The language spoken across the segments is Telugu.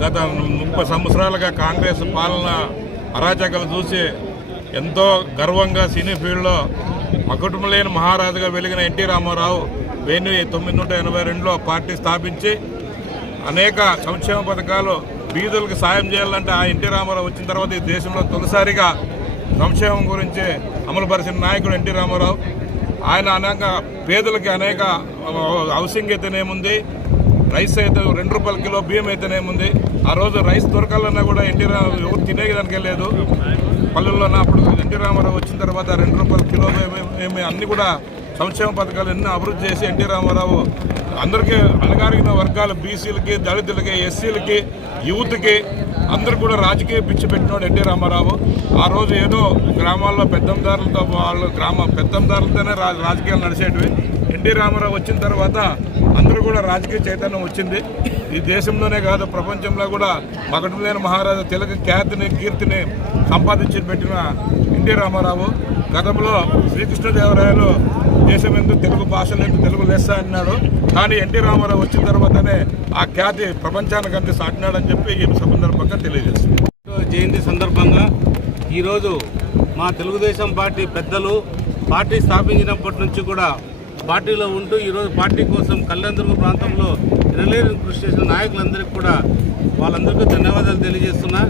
గత ముప్పై సంవత్సరాలుగా కాంగ్రెస్ పాలన అరాచకాలు చూసి ఎంతో గర్వంగా సినీ ఫీల్డ్లో మకుటం లేని మహారాజుగా వెలిగిన ఎన్టీ రామారావు వెయ్యి తొమ్మిది నూట ఎనభై రెండులో పార్టీ స్థాపించి అనేక సంక్షేమ పథకాలు బీదులకు సాయం చేయాలంటే ఆ ఎన్టీ రామారావు వచ్చిన తర్వాత ఈ దేశంలో తొలిసారిగా సంక్షేమం గురించి అమలుపరిచిన నాయకుడు ఎన్టీ రామారావు. ఆయన అనేక పేదలకి అనేక హౌసింగ్ అయితేనేముంది రైస్ అయితే రెండు రూపాయల కిలో బియ్యం అయితేనేముంది. ఆ రోజు రైస్ దొరకాలన్నా కూడా ఎన్టీ రామారావు ఎవరు తినేదానికి లేదు. పల్లెల్లో అప్పుడు ఎన్టీ రామారావు వచ్చిన తర్వాత రెండు రూపాయల కిలో మేము అన్నీ అన్ని కూడా సంక్షేమ పథకాలు ఎన్నో అభివృద్ధి చేసి ఎన్టీ రామారావు అందరికీ అణగారిన వర్గాల బీసీలకి దళితులకి ఎస్సీలకి యూత్కి అందరు కూడా రాజకీయ పిచ్చి పెట్టినాడు ఎన్టీ రామారావు. ఆ రోజు ఏదో గ్రామాల్లో పెద్దందారులతో వాళ్ళు గ్రామ పెద్దందారులతోనే రా రాజకీయాలు నడిచేటివి. ఎన్టీ రామారావు వచ్చిన తర్వాత అందరూ కూడా రాజకీయ చైతన్యం వచ్చింది. ఈ దేశంలోనే కాదు ప్రపంచంలో కూడా మగటం మహారాజా మహారాజు తెలుగు ఖ్యాతిని కీర్తిని సంపాదించి పెట్టిన ఎన్టీ రామారావు. గతంలో శ్రీకృష్ణదేవరాయలు దేశం ఎందుకు తెలుగు భాష లేదు తెలుగు లెస్స అన్నాడు. కానీ ఎన్టీ రామారావు వచ్చిన తర్వాతనే ఆ ఖ్యాతి ప్రపంచానికి సాటినాడని చెప్పి ఈ సందర్భంగా తెలియజేస్తుంది జయంతి సందర్భంగా ఈరోజు మా తెలుగుదేశం పార్టీ పెద్దలు పార్టీ స్థాపించినప్పటి నుంచి కూడా పార్టీలో ఉంటూ ఈరోజు పార్టీ కోసం కళ్యాణ ప్రాంతంలో ఎనలేని కృషి చేసిన నాయకులందరికీ కూడా వాళ్ళందరికీ ధన్యవాదాలు తెలియజేస్తున్నా.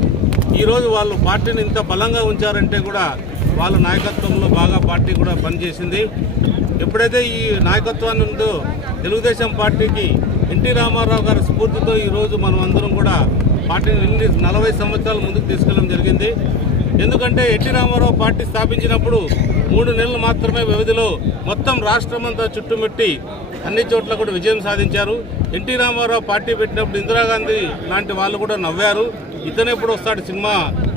ఈరోజు వాళ్ళు పార్టీని ఇంత బలంగా ఉంచారంటే కూడా వాళ్ళ నాయకత్వంలో బాగా పార్టీ కూడా పనిచేసింది. ఎప్పుడైతే ఈ నాయకత్వాన్ని ఉందో తెలుగుదేశం పార్టీకి ఎన్టీ రామారావు గారి స్ఫూర్తితో ఈరోజు మనం అందరం కూడా పార్టీని ఎన్ని నలభై సంవత్సరాల ముందుకు తీసుకెళ్ళడం జరిగింది. ఎందుకంటే ఎన్టీ రామారావు పార్టీ స్థాపించినప్పుడు మూడు నెలలు మాత్రమే వ్యవధిలో మొత్తం రాష్ట్రమంతా చుట్టుముట్టి అన్ని చోట్ల కూడా విజయం సాధించారు. ఎన్టీ రామారావు పార్టీ పెట్టినప్పుడు ఇందిరాగాంధీ లాంటి వాళ్ళు కూడా నవ్వారు. ఇతను ఎప్పుడు వస్తాడు సినిమా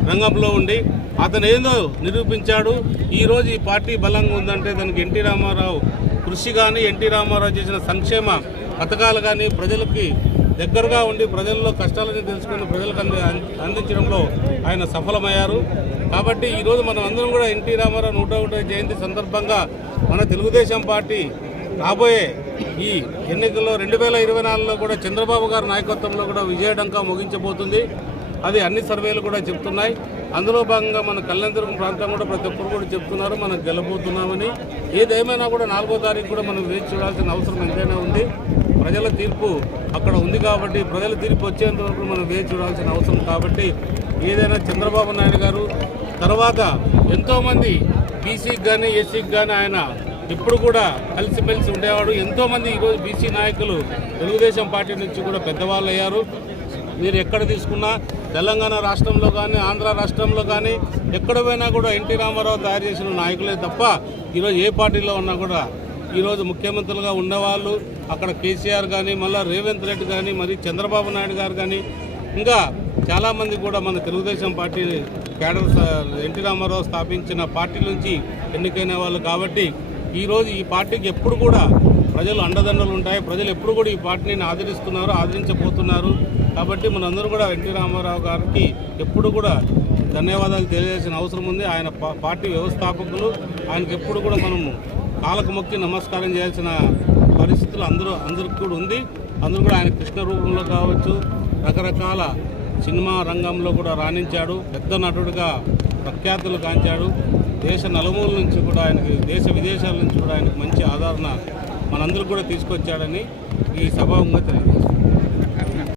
రంగంలో ఉండి. అతను ఏందో నిరూపించాడు. ఈరోజు ఈ పార్టీ బలంగా ఉందంటే దానికి ఎన్టీ రామారావు కృషి కానీ ఎన్టీ రామారావు చేసిన సంక్షేమ పథకాలు కానీ ప్రజలకి దగ్గరగా ఉండి ప్రజల్లో కష్టాలని తెలుసుకుని ప్రజలకు అంది అందించడంలో ఆయన సఫలమయ్యారు. కాబట్టి ఈరోజు మనం అందరం కూడా ఎన్టీ రామారావు నూట జయంతి సందర్భంగా మన తెలుగుదేశం పార్టీ రాబోయే ఈ ఎన్నికల్లో రెండు వేల ఇరవై నాలుగులో కూడా చంద్రబాబు గారి నాయకత్వంలో కూడా విజయడంకా ముగించబోతుంది. అది అన్ని సర్వేలు కూడా చెప్తున్నాయి. అందులో భాగంగా మన కళ్యాణదుర్గం ప్రాంతం కూడా ప్రతి ఒక్కరు కూడా చెప్తున్నారు. మనం గెలబోతున్నామని. ఏదేమైనా కూడా నాలుగో తారీఖు కూడా మనం వేచి చూడాల్సిన అవసరం ఎంతైనా ఉంది. ప్రజల తీర్పు అక్కడ ఉంది కాబట్టి ప్రజల తీర్పు వచ్చేంత వరకు మనం వేచి చూడాల్సిన అవసరం కాబట్టి ఏదైనా చంద్రబాబు నాయుడు గారు తర్వాత ఎంతోమంది బీసీకి కానీ ఎస్సీకి కానీ ఆయన ఇప్పుడు కూడా కలిసిమెలిసి ఉండేవాడు. ఎంతోమంది ఈరోజు బీసీ నాయకులు తెలుగుదేశం పార్టీ నుంచి కూడా పెద్దవాళ్ళు అయ్యారు. మీరు ఎక్కడ తీసుకున్నా తెలంగాణ రాష్ట్రంలో కానీ ఆంధ్ర రాష్ట్రంలో కానీ ఎక్కడ పోయినా కూడా ఎన్టీ రామారావు తయారు చేసిన నాయకులే తప్ప ఈరోజు ఏ పార్టీలో ఉన్నా కూడా ఈరోజు ముఖ్యమంత్రులుగా ఉన్నవాళ్ళు అక్కడ కేసీఆర్ కానీ మళ్ళీ రేవంత్ రెడ్డి కానీ మరి చంద్రబాబు నాయుడు గారు కానీ ఇంకా చాలామంది కూడా మన Telugu Desam party cadre NT Rama Rao స్థాపించిన పార్టీ నుంచి ఎన్నికైన వాళ్ళు కాబట్టి ఈరోజు ఈ పార్టీకి ఎప్పుడు కూడా ప్రజలు అండదండలు ఉంటాయి. ప్రజలు ఎప్పుడు కూడా ఈ పార్టీని ఆదరిస్తున్నారు ఆదరించబోతున్నారు. కాబట్టి మనందరూ కూడా ఎన్టీ రామారావు గారికి ఎప్పుడు కూడా ధన్యవాదాలు తెలియజేసిన అవసరం ఉంది. ఆయన పార్టీ వ్యవస్థాపకులు. ఆయనకి ఎప్పుడు కూడా మనము కాలకు మొక్కి నమస్కారం చేయాల్సిన పరిస్థితులు అందరూ అందరికి కూడా ఉంది. అందరూ కూడా ఆయన కృష్ణ రూపంలో కావచ్చు రకరకాల సినిమా రంగంలో కూడా రాణించాడు. పెద్ద నటుడిగా ప్రఖ్యాతులు కాంచాడు దేశ నలుమూల నుంచి కూడా ఆయనకి దేశ విదేశాల నుంచి కూడా ఆయనకు మంచి ఆదరణ మనందరికి కూడా తీసుకొచ్చాడని ఈ సభాముగా తెలియజేస్తుంది.